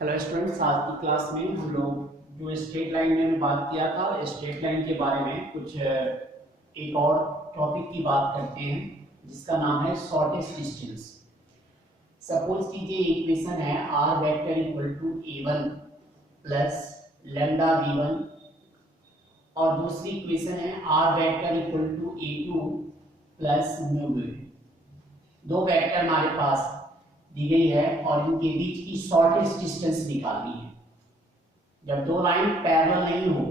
Hello students, आज की class में हम लोग जो स्ट्रेट लाइन में बात किया था, स्ट्रेट लाइन के बारे में कुछ एक और टॉपिक की बात करते हैं जिसका नाम है शॉर्टेस्ट डिस्टेंस। सपोज कीजिए इक्वेशन है r vector equal to a1 plus lambda v1 और दूसरी इक्वेशन है r vector equal to a2 plus mu v। दो वेक्टर हमारे पास दी गई है और इनके बीच की शॉर्टेस्ट डिस्टेंस निकालनी है। जब दो लाइन पैरेलल नहीं हो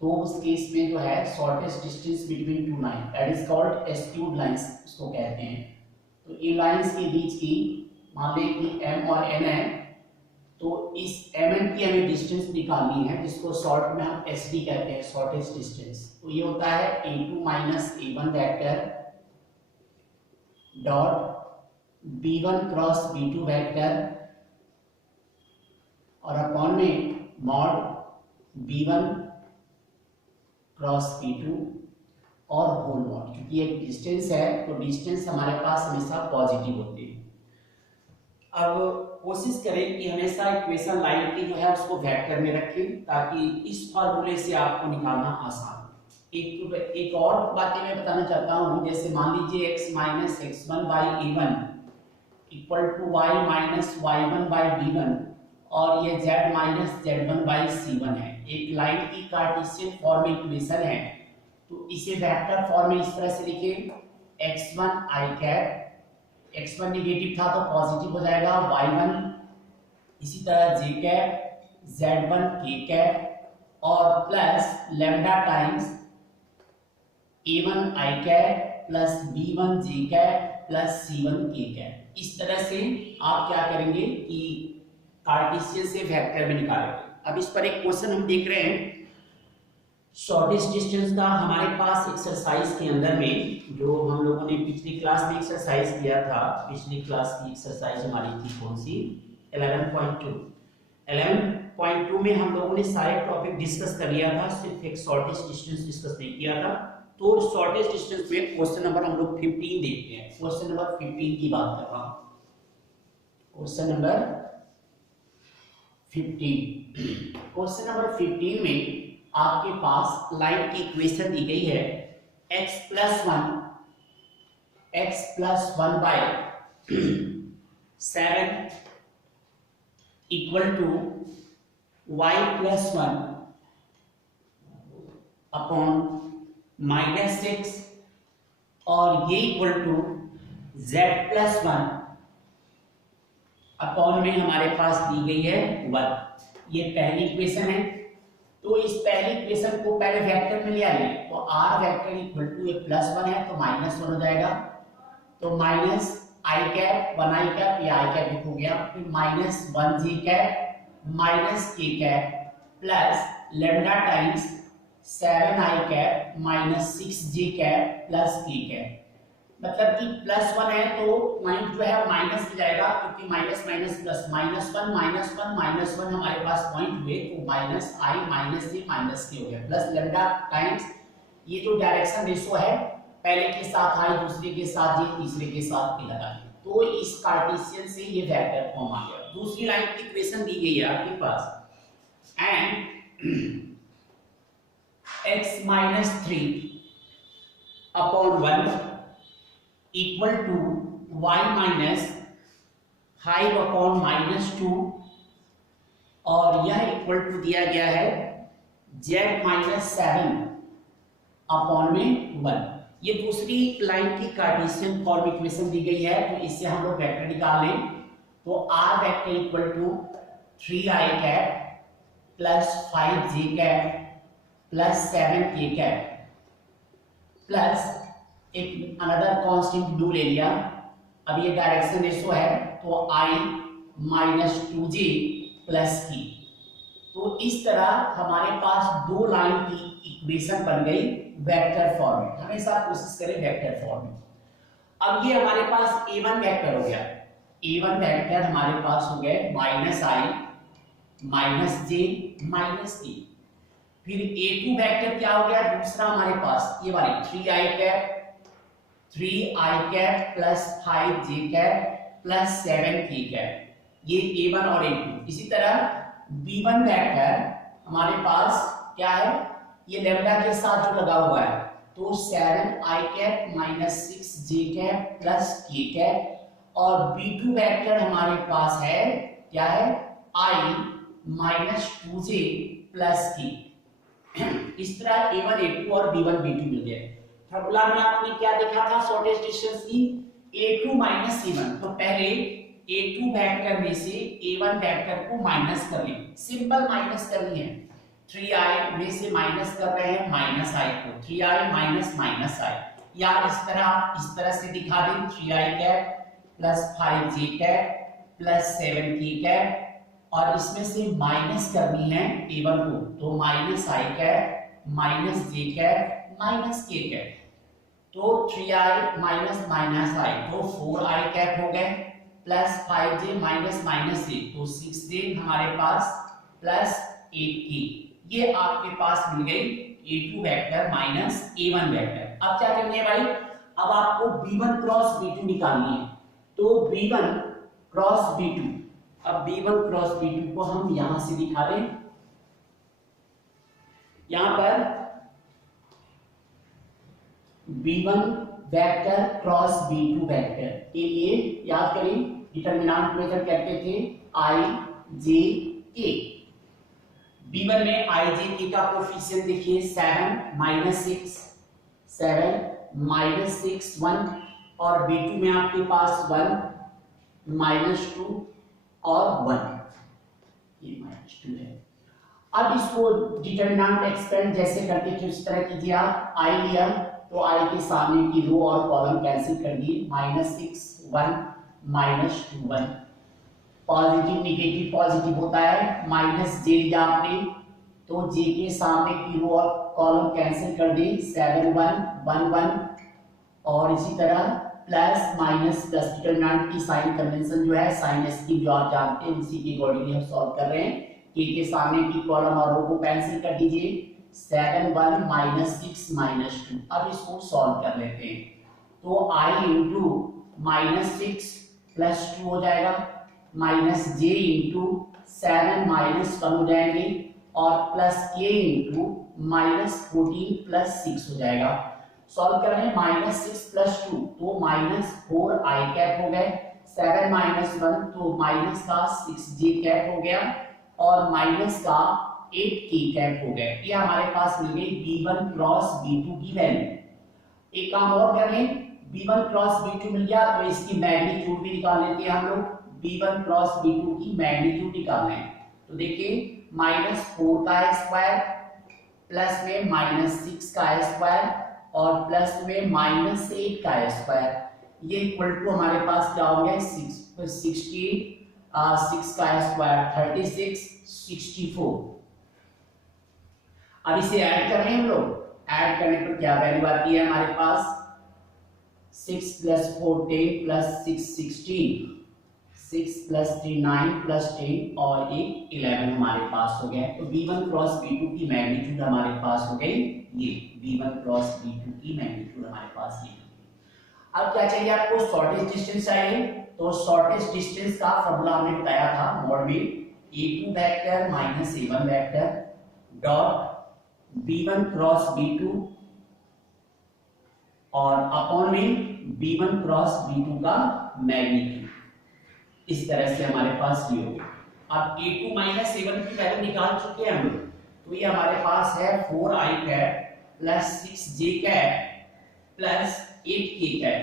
तो उस केस में जो है shortest distance between two line that is called skewed lines उसको कहते हैं। तो इन लाइंस के बीच की मान लें कि m और n है, तो इस mn की हमें डिस्टेंस निकालनी है जिसको शॉर्ट में हम sd कहते हैं, शॉर्टेस्ट डिस्टेंस। तो ये होता है a2 minus a1 vector dot b1 cross b2 vector और अपॉन में मॉड b1 क्रॉस b2 और होल मॉड। क्योंकि एक डिस्टेंस है तो डिस्टेंस हमारे पास हमेशा पॉजिटिव होती है। अब कोशिश करें कि हमेशा इक्वेशन लाइन की जो है उसको वेक्टर में रखें ताकि इस फार्मूले से आपको निकालना आसान। एक और बातें मैं बताना चाहता हूं, जैसे मान लीजिए x minus x1 by a1 equal to y minus y1 by b1 और ये z minus z1 by c1 है। एक लाइन की कार्टेशियन फॉर्म इक्वेशन है तो इसे वेक्टर फॉर्म में इस तरह से लिखें x1 i cap, x1 negative था तो पॉजिटिव हो जाएगा, y1 इसी तरह j cap, z1 k cap और plus lambda times a1 i cap plus b1 j cap plus c1 k cap. इस तरह से आप क्या करेंगे कि कार्टेशियन से वेक्टर में निकालेंगे। अब इस पर एक क्वेश्चन हम देख रहे हैं शॉर्टेस्ट डिस्टेंस का। हमारे पास एक्सरसाइज के अंदर में जो हम लोगों ने पिछली क्लास में एक्सरसाइज किया था, पिछली क्लास की एक्सरसाइज हमारी थी कौन सी, 11.2। 11.2 में हम लोगों ने सारे टॉपिक डिस्कस कर लिया था, सिर्फ एक शॉर्टेस्ट डिस्टेंस डिस्कस नहीं किया था। तो शॉर्टेस्ट डिस्टेंस में क्वेश्चन नंबर हम लोग 15 देखते हैं। क्वेश्चन नंबर 15 की बात कर रहा हूं। Question number 15। क्वेश्चन नंबर 15 में आपके पास लाइन की इक्वेशन दी गई है x plus 1 by 7 equal to y plus 1 upon minus 6 और ये equal to z plus 1 upon में हमारे पास दी गई है 1। ये पहली इक्वेशन है। तो इस पहली इक्वेशन को पहले वेक्टर में ले आइए तो r वेक्टर इक्वल टू ये प्लस 1 है तो माइनस 1 हो जाएगा। तो minus i cap 1 i cap, ये i कैप हो गया, फिर minus 1 j cap minus k cap plus lambda times 7 i cap minus 6 j cap plus k cap. मतलब कि प्लस 1 है तो माइनस जो है माइनस में जाएगा क्योंकि minus minus plus, minus 1 minus 1 हमारे पास पॉइंट हुए तो minus i minus j minus k हो गया प्लस लैम्डा टाइम्स ये जो डायरेक्शन रेशो है पहले के साथ i, दूसरे के साथ j, तीसरे के साथ k लगा दिया। तो इस कार्टेशियन से ये वेक्टर फॉर्म आ गया। दूसरी लाइन की इक्वेशन दी गई है आपके पास and x minus 3 upon 1 equal to y minus 5 upon minus 2 और यह इक्वल टू दिया गया है z माइनस 7 अपॉन में 1। ये दूसरी लाइन की कार्टेशियन फॉर्म इक्वेशन दी गई है तो इससे हम लोग वेक्टर निकाल लें। तो r vector equal to 3i cap plus 5j cap plus 7k cap plus एक अनदर कांस्टेंट ब्लू ले लिया। अब ये डायरेक्शन रेशो है तो i minus 2j plus k। तो इस तरह हमारे पास दो लाइन की इक्वेशन बन गई वेक्टर फॉर्म में। हमेशा कोशिश करें वेक्टर फॉर्म में। अब ये हमारे पास a1 वेक्टर हो गया, a1 वेक्टर हमारे पास हो गए minus i minus j minus k। फिर a2 वेक्टर क्या हो गया दूसरा हमारे पास ये वाली 3i cap plus 5j cap plus 7k cap. ये a1 और a2। इसी तरह b1 वेक्टर हमारे पास क्या है, ये लैम्डा के साथ जो लगा हुआ है, तो 7i cap minus 6j cap plus k cap. और b2 वेक्टर हमारे पास है क्या है, i minus 2j plus k। इस तरह a1 a2 और b1 b2 मिल गए। फॉर्मूला में आपने क्या देखा था शॉर्टेस्ट डिस्टेंस की, a2 माइनस a1। तो पहले a2 वेक्टर में से a1 वेक्टर को माइनस कर लें, सिंपल माइनस करनी है। 3i में से माइनस कर रहे हैं माइनस i को, 3i माइनस माइनस i, या इस तरह से दिखा दें 3i cap plus 5j cap plus 7k cap, और इसमें से माइनस करनी है a1 को, तो minus i cap minus j cap minus k cap. तो 3i माइनस माइनस i तो 4i कैप हो गए, plus 5j minus minus j तो 6j हमारे पास, प्लस 8k। ये आपके पास मिल गई a2 vector minus a1 vector. अब क्या करनी है भाई, अब आपको b1 क्रॉस b2 निकालनी है। तो b1 क्रॉस b2, अब b1 क्रॉस b2 को हम यहां से दिखा दें, यहां पर b1 vector cross b2 vector के लिए याद करें डिटरमिनेंट मेथड कहते थे i j k। b1 में i j k का कोफिशिएंट देखिए 7 माइनस 6, 7 माइनस 6 1, और b2 में आपके पास 1 माइनस 2 और 1, ये माइनस 2 है। अब इसको डिटरमिनेंट एक्सपेंड जैसे करते थे उस तरह कीजिए आप, i लिया तो i के सामने की रो और कॉलम कैंसिल कर दिए, minus 6 1 minus 2 1, positive negative positive होता है, माइनस j लिया आपने तो j के सामने की रो और कॉलम कैंसिल कर दी, 7 1 1 1, और इसी तरह प्लस माइनस प्लस डिटरमिनेंट की साइन कन्वेंशन जो है साइन s की जो आप जानते हैं उसी के अकॉर्डिंगली हम सॉल्व कर रहे हैं। k के सामने की कॉलम और रो को कैंसिल कर दीजिए, 7 1 माइनस 6 माइनस 2। अब इसको सॉल्व कर लेते हैं, तो i इंटू माइनस 6 प्लस 2 हो जाएगा, माइनस j इंटू 7 माइनस 1 हो जाएंगे, और plus k into minus 14 plus 6 हो जाएगा। सॉल्व कर रहे हैं, माइनस 6 प्लस 2 तो माइनस 4i कैप हो गए, 7 माइनस 1 तो माइनस का 6j कैप हो गया, और माइनस का 8k कैप हो गए। ये हमारे पास मिल गई b1 क्रॉस b2 की वैल्यू। एक काम और कर लें, b1 क्रॉस b2 मिल गया तो इसकी मैग्नीट्यूड भी निकाल लेते हैं हम लोग। b1 क्रॉस b2 की मैग्नीट्यूड निकालना है, तो देखिए माइनस 4 का स्क्वायर प्लस में माइनस 6 का स्क्वायर और प्लस में माइनस 8 का स्क्वायर, ये इक्वल टू हमारे पास क्या हो गया 6 का स्क्वायर 36 64। अब इसे ऐड कर रहे हैं हम लोग, ऐड करने पर क्या वैल्यू आती है हमारे पास, 6 प्लस 4 10 प्लस 6 16, 6 प्लस 3 9 प्लस 10 और एक 11 हमारे पास हो गया। तो b1 क्रॉस b2 की मैग्नीट्यूड हमारे पास हो गई ये, b1 क्रॉस b2 की मैग्नीट्यूड हमारे पास ये। अब क्या चाहिए आपको, शॉर्टेस्ट डिस्टेंस चाहिए। तो शॉर्टेस्ट डिस्टेंस का फॉर्मूला हमने बताया था मोड में, a2 vector minus a1 vector dot b1 cross b2 और अपॉन में b1 क्रॉस b2 का मैग्नीट्यूड। इस तरह से हमारे पास ये हो गया। अब a2 माइनस a1 की वैल्यू निकाल चुके हैं हम लोग, तो ये हमारे पास है 4i cap plus 6j cap plus 8k cap,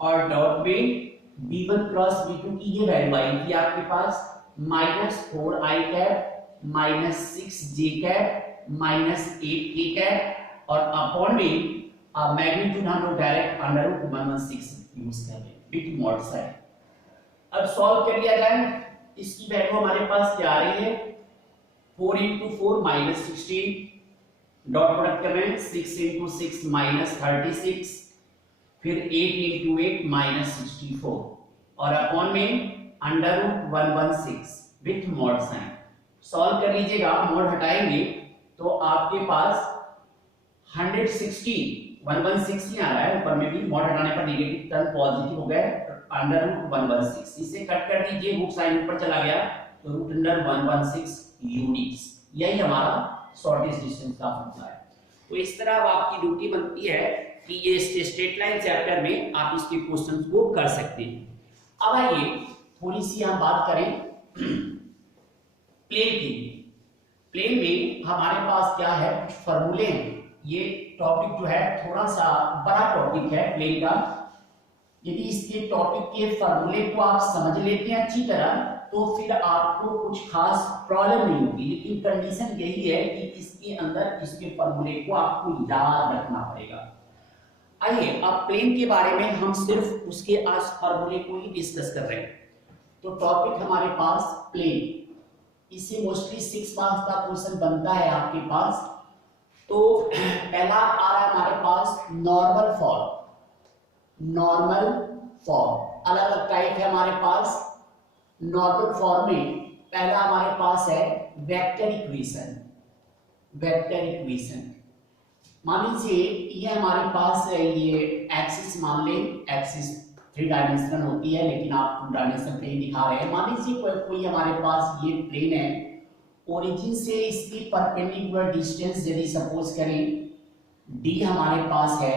और डॉट में b1 क्रॉस b2 की ये वैल्यू आई थी आपके पास minus 4i cap minus 6j cap minus 8k cap, और अपॉन में मैग्नीट्यूड हम लोग डायरेक्ट अंडर रूट 116 यूज कर रहे हैं, बिग मॉड साइड। अब सॉल्व कर लिया जाए, इसकी वैल्यू हमारे पास क्या आ रही है, 4 इंटू 4 माइनस 16, डॉट प्रोडक्ट करें 6 इंटू 6 माइनस 36, फिर 8 इंटू 8 माइनस 64, और अपॉन में under root 116 with mod sign. Solve कर लीजिएगा, मॉड हटाएंगे तो आपके पास 116 116 ही आ रहा है, ऊपर में भी मॉड हटाने पर नेगेटिव टर्म पॉजिटिव हो गया, √116, इसे कट कर दीजिए, बुक साइन ऊपर चला गया तो √116 यूनिट्स, यही हमारा शॉर्टेस्ट डिस्टेंस का फॉर्मूला है। तो इस तरह अब आपकी ड्यूटी बनती है कि ये स्ट्रेट लाइन चैप्टर में आप इसके क्वेश्चंस को कर सकते हैं। अब आइए थोड़ी सी हम बात करें प्लेन की। प्लेन में हमारे पास क्या है, कुछ फॉर्मूले हैं। ये टॉपिक जो है थोड़ा सा बड़ा टॉपिक है प्लेन का। यदि इसके टॉपिक के फॉर्मूले को आप समझ लेते हैं अच्छी तरह तो फिर आपको कुछ खास प्रॉब्लम नहीं होगी, लेकिन कंडीशन यही है कि इसके अंदर इसके फॉर्मूले को आपको याद रखना पड़ेगा। आइए अब प्लेन के बारे में हम सिर्फ उसके आज फॉर्मूले को ही डिस्कस कर रहे हैं। तो टॉपिक हमारे पास प्लेन, इससे मोस्टली 6 मार्क्स का क्वेश्चन बनता है आपके पास। तो पहला आ रहा है हमारे पास नॉर्मल फॉर्म। नॉर्मल फॉर्म अलग अलग टाइप है हमारे पास। नॉर्मल फॉर्म में पहला हमारे पास है वेक्टर इक्वेशन। वेक्टर इक्वेशन मान लीजिए ये हमारे पास है, ये एक्सिस मान ले, एक्सिस 3 डायमेंशनल होती है लेकिन आप 2 डायमेंशन पे ही दिखा रहे हैं। मान लीजिए कोई हमारे पास ये प्लेन है, ओरिजिन से इसकी परपेंडिकुलर डिस्टेंस यदि सपोज करें d हमारे पास है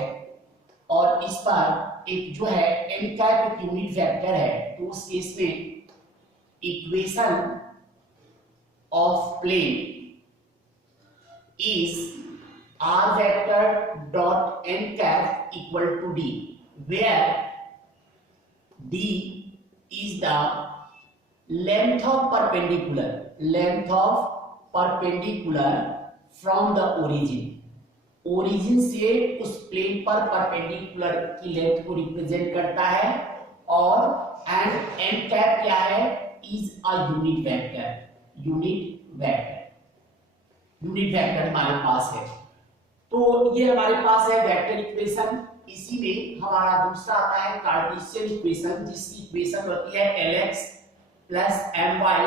और इस पर एक जो है n का एक यूनिट वेक्टर है, तो उस केस में equation of plane is r vector dot n cap equal to d, where d is the length of perpendicular from the origin। Origin से उस प्लेन पर परपेंडिकुलर की लेंथ को रिप्रेजेंट करता है, और एंड n कैप क्या है, is a unit vector. Unit vector हमारे पास है। तो ये हमारे पास है वेक्टर इक्वेशन। इसी में हमारा दूसरा आता है कार्टेशियन इक्वेशन, जिसकी इक्वेशन होती है Lx plus My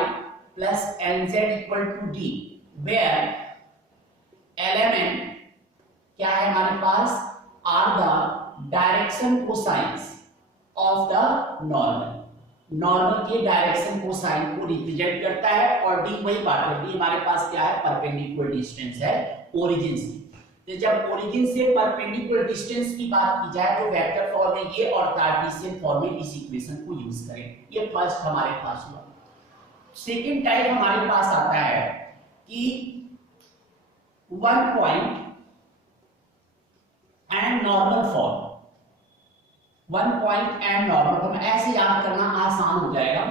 plus Lz equal to d, where Lmn क्या है हमारे पास, are the direction cosines of the normal. Normal के डायरेक्शन कोसाइन को रिप्रेजेंट करता है, और डी वही बात है, डी हमारे पास क्या है, परपेंडिकुलर डिस्टेंस है ओरिजिन से। तो जब ओरिजिन से परपेंडिकुलर डिस्टेंस की बात की जाए तो वेक्टर फॉर्म में ये और कार्टेशियन फॉर्म में इस इक्वेशन को यूज करें। ये फर्स्ट हमारे पास हुआ। सेकंड टाइप हमारे पास आता है कि 1 point and normal form. 1 point and normal form ऐसे याद करना आसान हो जाएगा।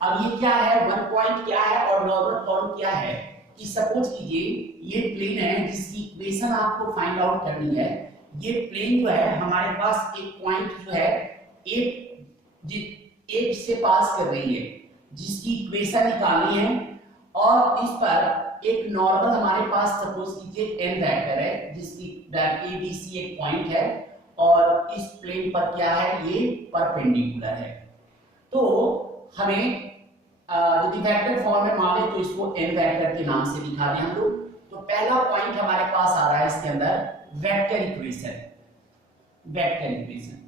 अब ये क्या है, 1 पॉइंट क्या है और नॉर्मल फॉर्म क्या है, कि सपोज कीजिए ये प्लेन है जिसकी इक्वेशन आपको फाइंड आउट करनी है। ये प्लेन जो है हमारे पास एक पॉइंट जो है एक से पास कर रही है, जिसकी इक्वेशन निकालनी है, और इस पर एक नॉर्मल हमारे पास सपोज कीजिए n वेक्टर है, जिसकी ABC एक पॉइंट है, और इस प्लेन पर क्या है, ये परपेंडिकुलर है। तो हमें यदि वेक्टर फॉर्म में मान ले तो इसको n वेक्टर के नाम से दिखा दें हम लोग। तो पहला पॉइंट हमारे पास आ रहा है इसके अंदर वेक्टर इक्वेशन। वेक्टर इक्वेशन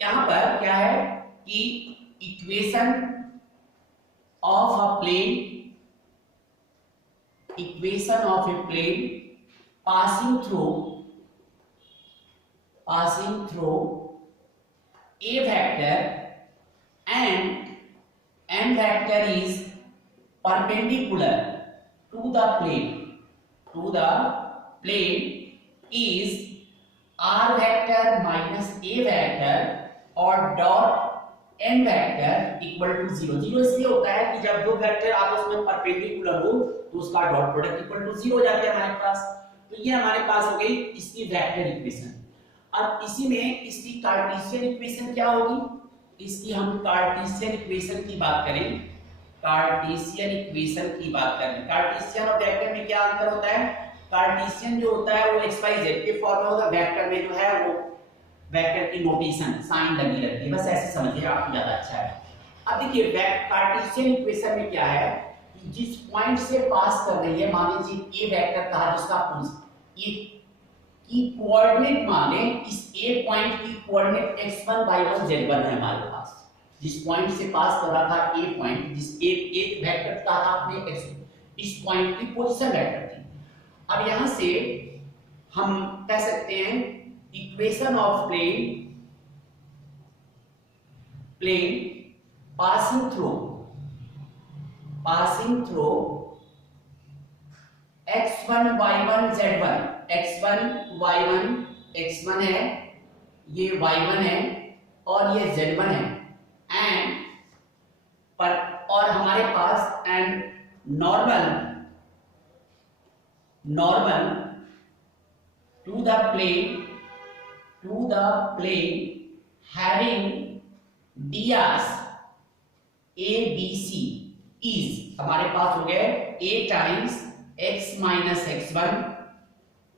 यहां पर क्या है कि equation of a plane, equation of a plane passing through a vector and n vector is perpendicular to the plane is r vector minus a vector और dot n vector equal to 0। 0 इसलिए होता है कि जब दो vector आपस में perpendicular हो तो उसका डॉट प्रोडक्ट इक्वल टू 0 हो जाता है हमारे पास। तो ये हमारे पास हो गई इसकी वेक्टर इक्वेशन। अब इसी में इसकी कार्टेशियन इक्वेशन क्या होगी, इसकी हम कार्टेशियन इक्वेशन की बात करें। कार्टेशियन इक्वेशन की बात करें, कार्टेशियन और वेक्टर में क्या अंतर होता है, कार्टेशियन जो होता है वो xyz के फॉर्म में होगा, वेक्टर में जो है वो वेक्टर की नोटेशन साइन लगी रहती है, बस ऐसे समझिए आपको ज्यादा अच्छा है। अब देखिए कार्टेशियन इक्वेशन में क्या है कि जिस पॉइंट से पास कर रही है, मान लीजिए ए वेक्टर कहा जिसका ये की कोऑर्डिनेट मान लें, इस ए पॉइंट की कोऑर्डिनेट x1 y1 z1 है हमारे पास, जिस पॉइंट से पास कर रहा था ए पॉइंट, जिस एक वेक्टर का था आपने x, इस पॉइंट की पोजीशन वेक्टर थी। अब यहां से हम कह सकते हैं equation of plane passing through x1 y1 z1, x1 y1 x1 है, ये y1 है और ये z1 है, एंड पर और हमारे पास and normal to the plane having dias a b c is, हमारे पास हो गए a times x minus x1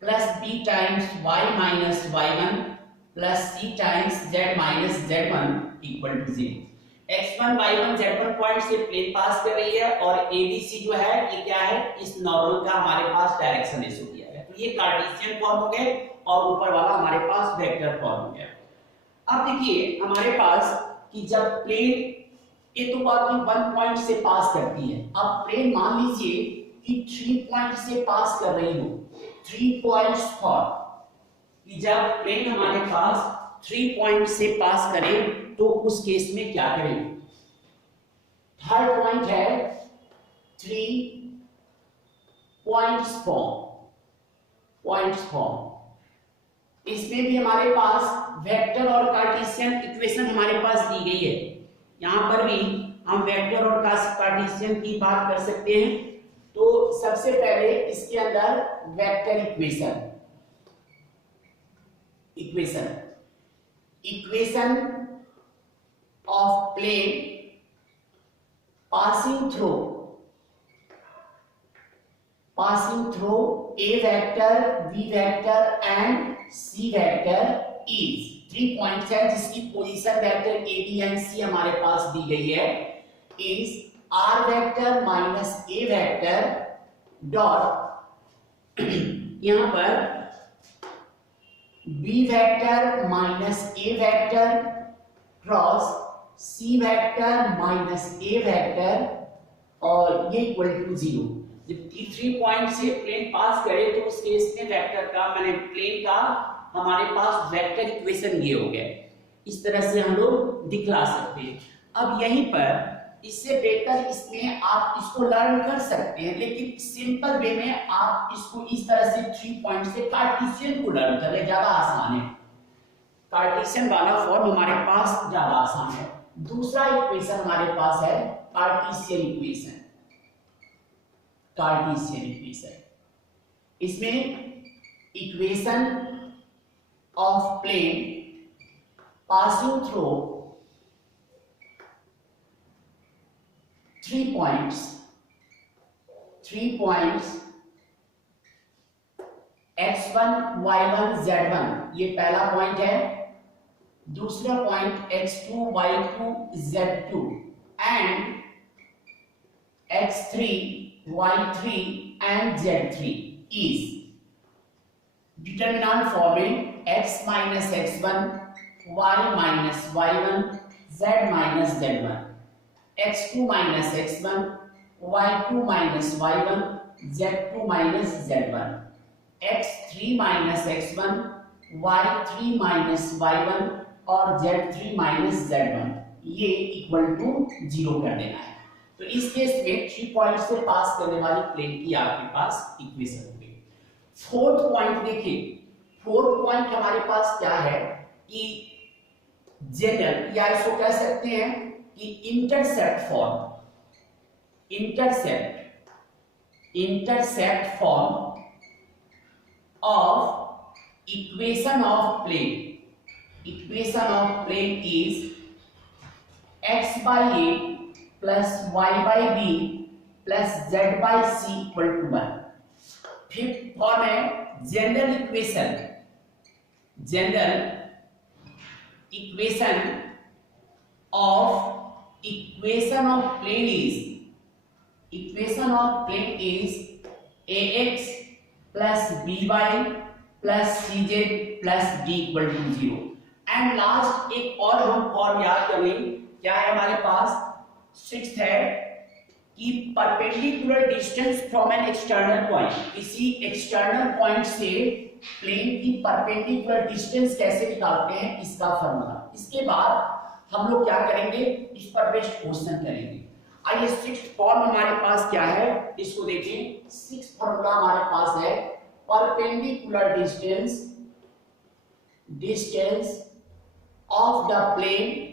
plus b times y minus y1 plus c times z minus z1 equal to 0। x1 y1 z1 point से plane pass कर रही है और abc जो है ये क्या है, इस नॉर्मल का हमारे पास डायरेक्शन रेशो दिया है, तो ये कार्टेशियन फॉर्म हो गए और ऊपर वाला हमारे पास वेक्टर फॉर्म हो गया। अब देखिए हमारे पास कि जब प्लेन ये तो बात की 1 पॉइंट से पास करती है, अब प्लेन मान लीजिए कि 3 पॉइंट से पास कर रही हो, 3 पॉइंट्स फॉर, कि जब प्लेन हमारे पास 3 पॉइंट से पास करे तो उस केस में क्या करें। थर्ड पॉइंट है 3 पॉइंट्स फॉर्म, इसमें भी हमारे पास वेक्टर और कार्टेशियन इक्वेशन हमारे पास दी गई है, यहां पर भी हम वेक्टर और कार्टेशियन की बात कर सकते हैं। तो सबसे पहले इसके अंदर vector equation of plane passing through a vector, b vector and c vector is 3 points है जिसकी position vector a b and c हमारे पास दी गई है, is r vector minus a vector dot यहां पर b vector minus a vector cross c vector minus a vector और ये इक्वल टू 0। जब 3 पॉइंट से प्लेन पास करे तो उस केस में वेक्टर का माने प्लेन का हमारे पास वेक्टर इक्वेशन ये हो गया, इस तरह से हम लोग दिखला सकते हैं। अब यहीं पर इससे बेहतर इसमें आप इसको लर्न कर सकते हैं, लेकिन सिंपल वे में आप इसको इस तरह से 3 पॉइंट से कार्टेशियन को लर्न करें, ज्यादा आसान है, कार्टेशियन वाला फॉर्म हमारे पास ज्यादा आसान है। दूसरा इक्वेशन हमारे पास है कार्टेशियन इक्वेशन, इसमें equation of plane passing through 3 points x1 y1 z1, ये पहला पॉइंट है, दूसरा point x2 y2 z2 and x3 y3 and z3 is determinant forming x minus x1 y minus y1 z minus z1, x2 minus x1 y2 minus y1 z2 minus z1, x3 minus x1 y3 minus y1 और z3 minus z1, ये equal to 0 कर देना है। तो इस case में 3 point से पास करने वाली प्लेन की आपके पास इक्वेशन होगी। फोर्थ पॉइंट देखिए, फोर्थ पॉइंट हमारे पास क्या है कि जनरल या इसको कह सकते हैं कि intercept form of equation of plane is x by a plus y by b plus z by c equal to 1। Fifth form है general equation of plane is ax plus by plus c z plus d equal to 0। And last एक और हम form याद कर लें, क्या है हमारे पास, सिक्स्थ है कि perpendicular distance from an external point, किसी एक्सटर्नल पॉइंट से प्लेन की परपेंडिकुलर डिस्टेंस कैसे निकालते हैं, इसका फॉर्मूला। इसके बाद हम लोग क्या करेंगे, इस पर बेस्ड क्वेश्चन करेंगे। आइए सिक्स्थ फॉर्म हमारे पास क्या है, इसको देखिए। सिक्स्थ फॉर्मूला हमारे पास है perpendicular distance of the plane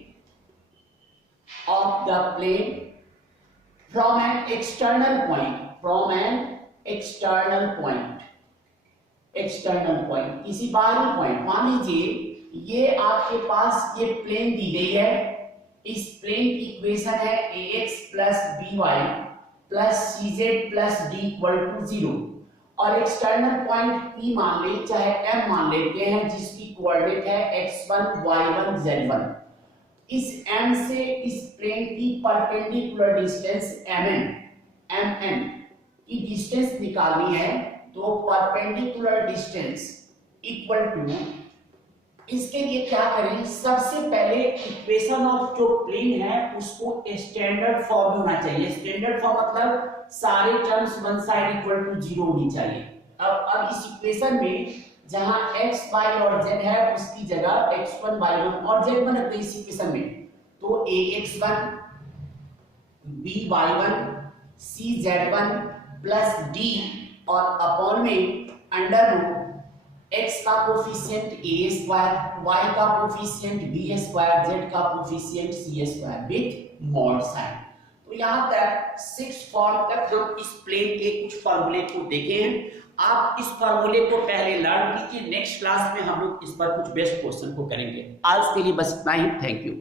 from an external point, किसी बाहरी पॉइंट। मान लीजिए ये आपके पास ये प्लेन दी गई है, इस प्लेन की इक्वेशन है ax plus by plus cz plus d equal to 0, और एक्सटर्नल पॉइंट p मान ले, चाहे m मान लेते हैं, जिसकी कोऑर्डिनेट है x1 y1 z1। इस m से इस प्लेन की परपेंडिकुलर डिस्टेंस mn की डिस्टेंस निकालनी है, तो परपेंडिकुलर डिस्टेंस इक्वल टू, इसके लिए क्या करें, सबसे पहले इक्वेशन ऑफ जो प्लेन है उसको स्टैंडर्ड फॉर्म होना चाहिए। स्टैंडर्ड फॉर्म मतलब सारे terms one side equal to 0 होनी चाहिए। अब इस इक्वेशन में जहां x y और z है उसकी जगह x1 y1 और z1 है इस इक्वेशन में, तो ax1 by1 cz1 plus d और अपॉन में अंडर रूट x का कोफिशिएंट a स्क्वायर, y का कोफिशिएंट b स्क्वायर, z का coefficient c square with mod sine. तो यहाँ तक सिक्स फॉर्म तक हम इस प्लेन के कुछ फार्मूले को देखे हैं। आप इस फार्मूले को पहले लर्न कीजिए, नेक्स्ट क्लास में हम लोग इस पर कुछ बेस्ट क्वेश्चन को करेंगे। आज के लिए बस इतना ही, थैंक यू।